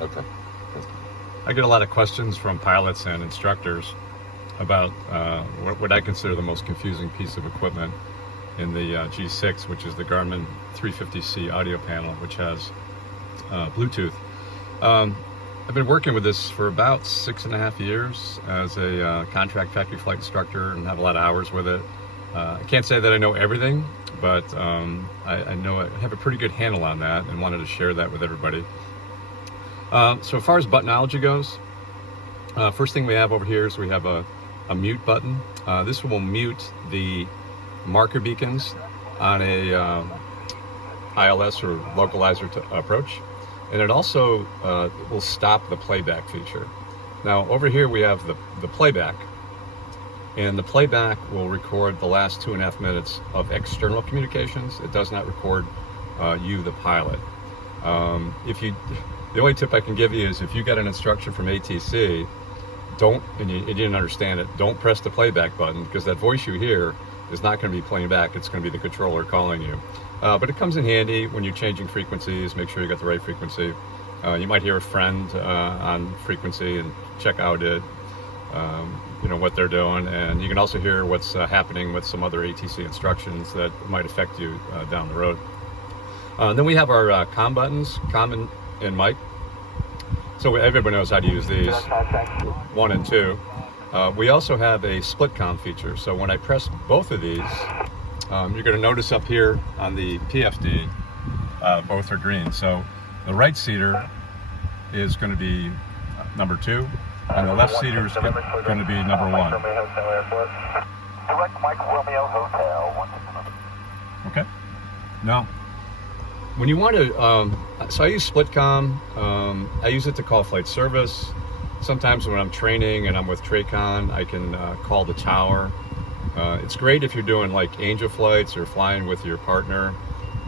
Okay. I get a lot of questions from pilots and instructors about what I consider the most confusing piece of equipment in the G6, which is the Garmin 350C audio panel, which has Bluetooth. I've been working with this for about 6.5 years as a contract factory flight instructor and have a lot of hours with it. I can't say that I know everything, but I know I have a pretty good handle on that and wanted to share that with everybody. So as far as buttonology goes, first thing we have over here is we have a mute button. This will mute the marker beacons on a ILS or localizer approach, and it also will stop the playback feature. Now over here we have the playback, and the playback will record the last 2.5 minutes of external communications. It does not record you, the pilot. The only tip I can give you is if you get an instruction from ATC, and you didn't understand it, don't press the playback button, because that voice you hear is not going to be playing back. It's going to be the controller calling you. But it comes in handy when you're changing frequencies. Make sure you got the right frequency. You might hear a friend on frequency and check out it, what they're doing, and you can also hear what's happening with some other ATC instructions that might affect you down the road. Then we have our comm buttons, comm and mic. So everybody knows how to use these, 1 and 2. We also have a split comm feature. So when I press both of these, you're going to notice up here on the PFD, both are green. So the right seater is going to be number 2, and the left seater is going to be number 1. Direct Mike Romeo Hotel. Okay. Now, when you want to, so I use Splitcom. I use it to call flight service. Sometimes when I'm training and I'm with TRACON, I can call the tower. It's great if you're doing like angel flights or flying with your partner,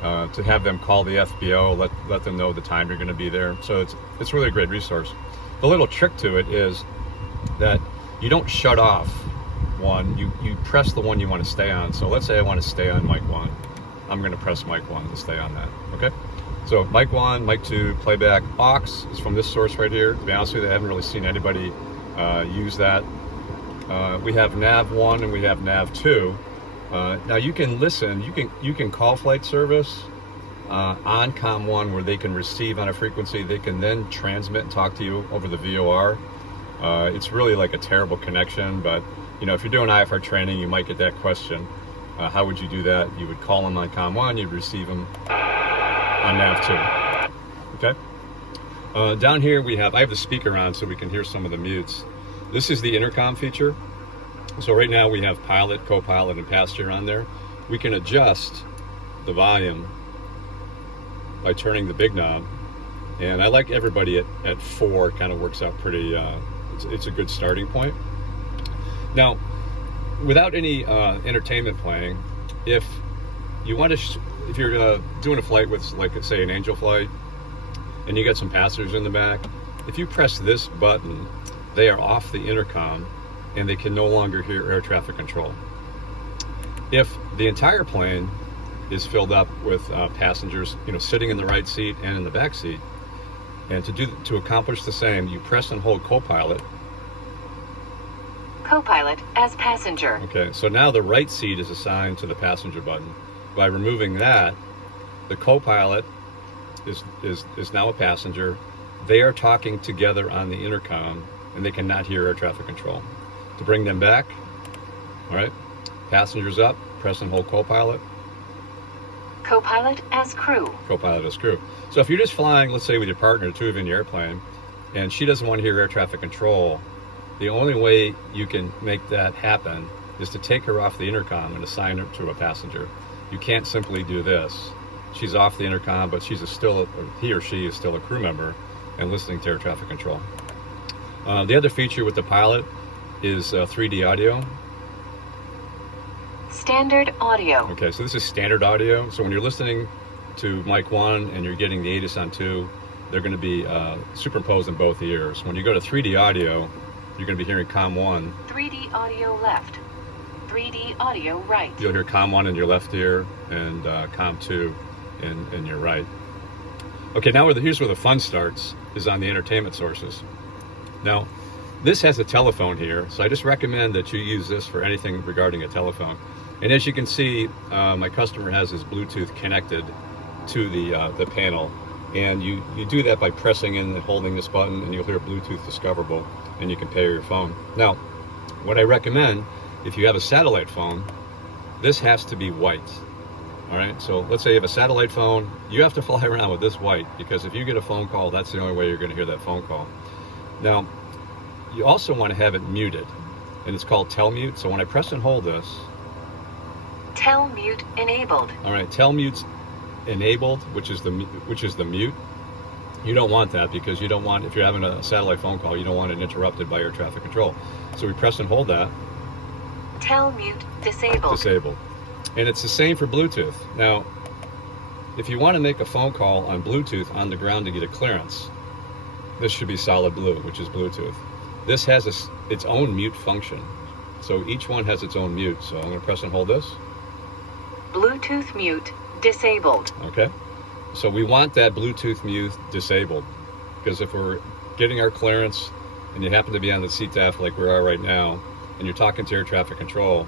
to have them call the FBO, let them know the time you're going to be there. So it's really a great resource. The little trick to it is that you don't shut off one. You press the one you want to stay on. So let's say I want to stay on mic 1. I'm going to press mic 1 to stay on that. Okay, so mic 1, mic 2, playback. Aux is from this source right here. To be honest with you, I haven't really seen anybody use that. We have nav 1 and we have nav 2. Now you can listen. You can call flight service on COM 1 where they can receive on a frequency. They can then transmit and talk to you over the VOR. It's really like a terrible connection, but if you're doing IFR training, you might get that question. How would you do that? You would call them on COM 1, you'd receive them on nav 2. Okay. Down here I have the speaker on so we can hear some of the mutes. This is the intercom feature. So right now we have pilot, co-pilot, and passenger on there. We can adjust the volume by turning the big knob. And I like everybody at 4. It kind of works out pretty, it's a good starting point. Now, without any entertainment playing, if you want to, if you're doing a flight with, like, say, an angel flight, and you got some passengers in the back, if you press this button, they are off the intercom, and they can no longer hear air traffic control. If the entire plane is filled up with passengers, sitting in the right seat and in the back seat, and to accomplish the same, you press and hold co-pilot. Co-pilot as passenger. Okay, so now the right seat is assigned to the passenger button. By removing that, the co-pilot is now a passenger. They are talking together on the intercom, and they cannot hear air traffic control. To bring them back, all right, passengers up, press and hold co-pilot. Co-pilot as crew. Co-pilot as crew. So if you're just flying, let's say with your partner, 2 of you in the airplane, and she doesn't want to hear air traffic control, the only way you can make that happen is to take her off the intercom and assign her to a passenger. You can't simply do this. She's off the intercom, but he or she is still a crew member and listening to air traffic control. The other feature with the pilot is 3D audio. Standard audio. Okay, so this is standard audio. So when you're listening to mic 1 and you're getting the ATIS on 2, they're going to be superimposed in both ears. When you go to 3D audio, you're going to be hearing COM 1. 3D audio left. 3D audio right. You'll hear COM 1 in your left ear and COM 2 in your right. Okay, now here's where the fun starts, is on the entertainment sources. Now, this has a telephone here, so I just recommend that you use this for anything regarding a telephone. And as you can see, my customer has his Bluetooth connected to the panel, and you do that by pressing in and holding this button, and you'll hear Bluetooth discoverable, and you can pair your phone. Now, what I recommend, if you have a satellite phone, this has to be white. All right, so let's say you have a satellite phone, you have to fly around with this white, because if you get a phone call, that's the only way you're going to hear that phone call. Now, you also want to have it muted, and it's called Telmute. So when I press and hold this, Telmute enabled. all right, Telmute's enabled, which is the mute. You don't want that, because you don't want, if you're having a satellite phone call, you don't want it interrupted by air traffic control. So we press and hold that. Telmute disabled. Disabled. And it's the same for Bluetooth. Now, if you want to make a phone call on Bluetooth on the ground to get a clearance, this should be solid blue, which is Bluetooth. This has its own mute function. So each one has its own mute. So I'm going to press and hold this. Bluetooth mute disabled. Okay. So we want that Bluetooth mute disabled, because if we're getting our clearance and you happen to be on the CTAF like we are right now, and you're talking to air traffic control,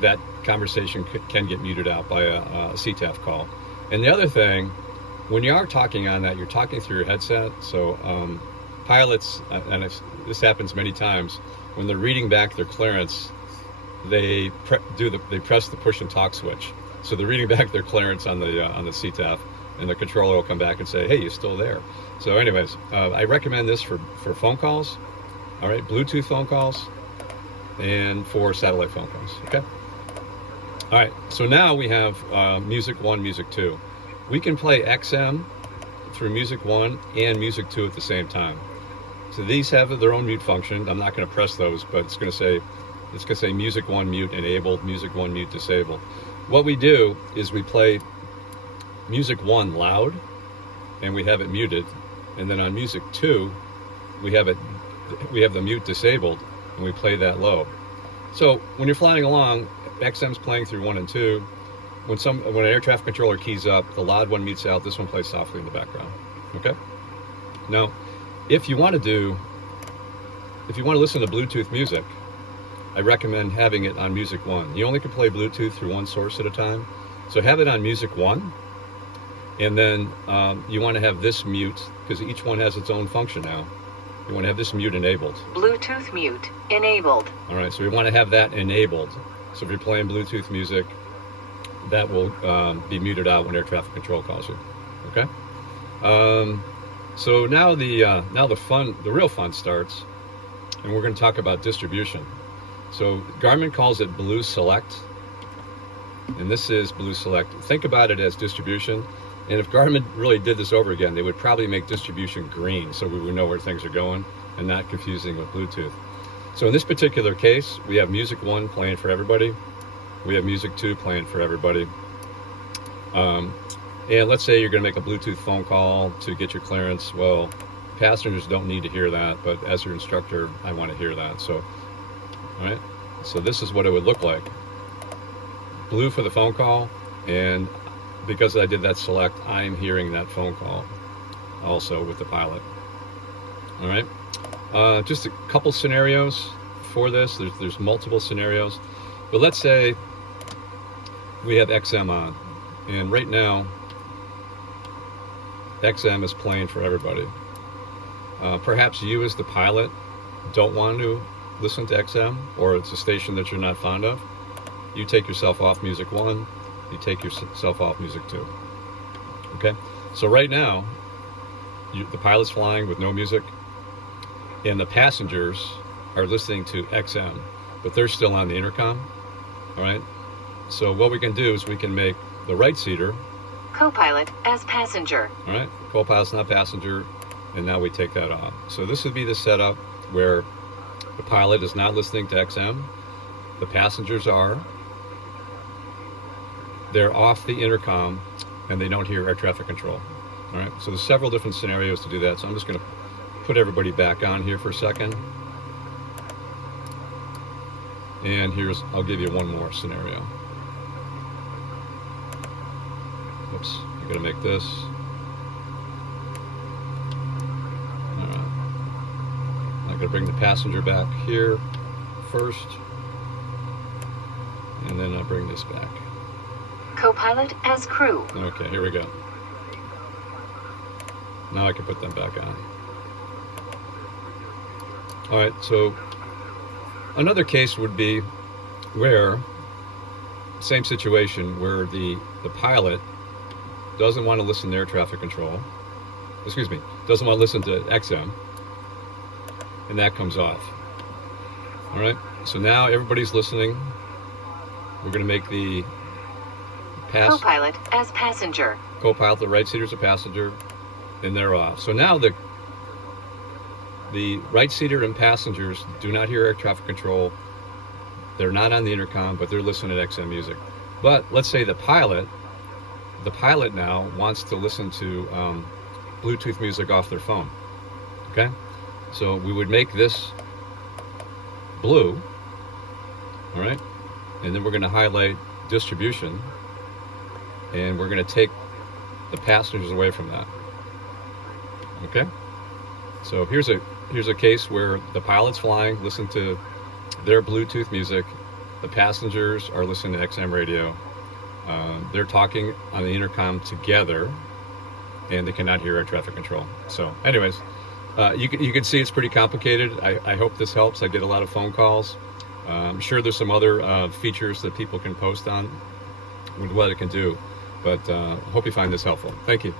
that conversation can get muted out by a CTAF call. And the other thing, when you are talking on that, you're talking through your headset. So pilots, and this happens many times, when they're reading back their clearance, they press the push and talk switch. So they're reading back their clearance on the CTAF, and the controller will come back and say, "Hey, you're still there." So, anyways, I recommend this for phone calls. All right, Bluetooth phone calls, and for satellite phone calls. Okay. All right. So now we have Music 1, Music 2. We can play XM through Music 1 and Music 2 at the same time. So these have their own mute function. I'm not going to press those, but it's going to say Music 1 mute enabled, Music 1 mute disabled. What we do is we play Music 1 loud, and we have it muted, and then on Music 2, we have the mute disabled, and we play that low. So when you're flying along, XM's playing through 1 and 2. When an air traffic controller keys up, the loud one mutes out. This one plays softly in the background. Okay. Now, if you want to listen to Bluetooth music, I recommend having it on Music 1. You only can play Bluetooth through one source at a time, so have it on Music 1, and then you want to have this mute, because each one has its own function now. You want to have this mute enabled. Bluetooth mute enabled. All right, so we want to have that enabled. So if you're playing Bluetooth music, that will be muted out when air traffic control calls you. Okay. So now the real fun starts, and we're going to talk about distribution. So Garmin calls it Blue Select, and this is Blue Select. Think about it as distribution, and if Garmin really did this over again, they would probably make distribution green, so we would know where things are going and not confusing with Bluetooth. So in this particular case, we have Music 1 playing for everybody. We have Music 2 playing for everybody. And let's say you're going to make a Bluetooth phone call to get your clearance. Well, passengers don't need to hear that, but as your instructor, I want to hear that. So, all right. So this is what it would look like. Blue for the phone call, and because I did that select, I'm hearing that phone call also with the pilot. All right. Just a couple scenarios for this. There's multiple scenarios, but let's say we have XM on, and right now XM is playing for everybody. Perhaps you as the pilot don't want to listen to XM, or it's a station that you're not fond of. You take yourself off Music 1, you take yourself off Music 2. Okay, so right now the pilot's flying with no music, and the passengers are listening to XM, but they're still on the intercom. All right, so what we can do is we can make the right seater co-pilot as passenger. All right, co-pilot's not passenger, and now we take that off. So this would be the setup where the pilot is not listening to XM, the passengers are, they're off the intercom, and they don't hear air traffic control. All right, so there's several different scenarios to do that, so I'm just going to put everybody back on here for a second. And I'll give you one more scenario. Oops, I'm going to make this I'm gonna bring the passenger back here first, and then I bring this back. Co-pilot as crew. Okay, here we go. Now I can put them back on. All right, so another case would be where, same situation, where the pilot doesn't want to listen to air traffic control, doesn't want to listen to XM, and that comes off. All right, so now everybody's listening. We're going to make the Co-pilot as passenger. co-pilot, the right seater's a passenger, and they're off. So now the right seater and passengers do not hear air traffic control. They're not on the intercom, but they're listening to XM music. But let's say the pilot now wants to listen to Bluetooth music off their phone. Okay, so we would make this blue. All right, and then we're going to highlight distribution, and we're going to take the passengers away from that. Okay, so here's a case where the pilot's flying, listen to their Bluetooth music, the passengers are listening to XM radio, they're talking on the intercom together, and they cannot hear air traffic control. So anyways, you can see it's pretty complicated. I hope this helps. I get a lot of phone calls. I'm sure there's some other features that people can post on with what it can do, but hope you find this helpful. Thank you.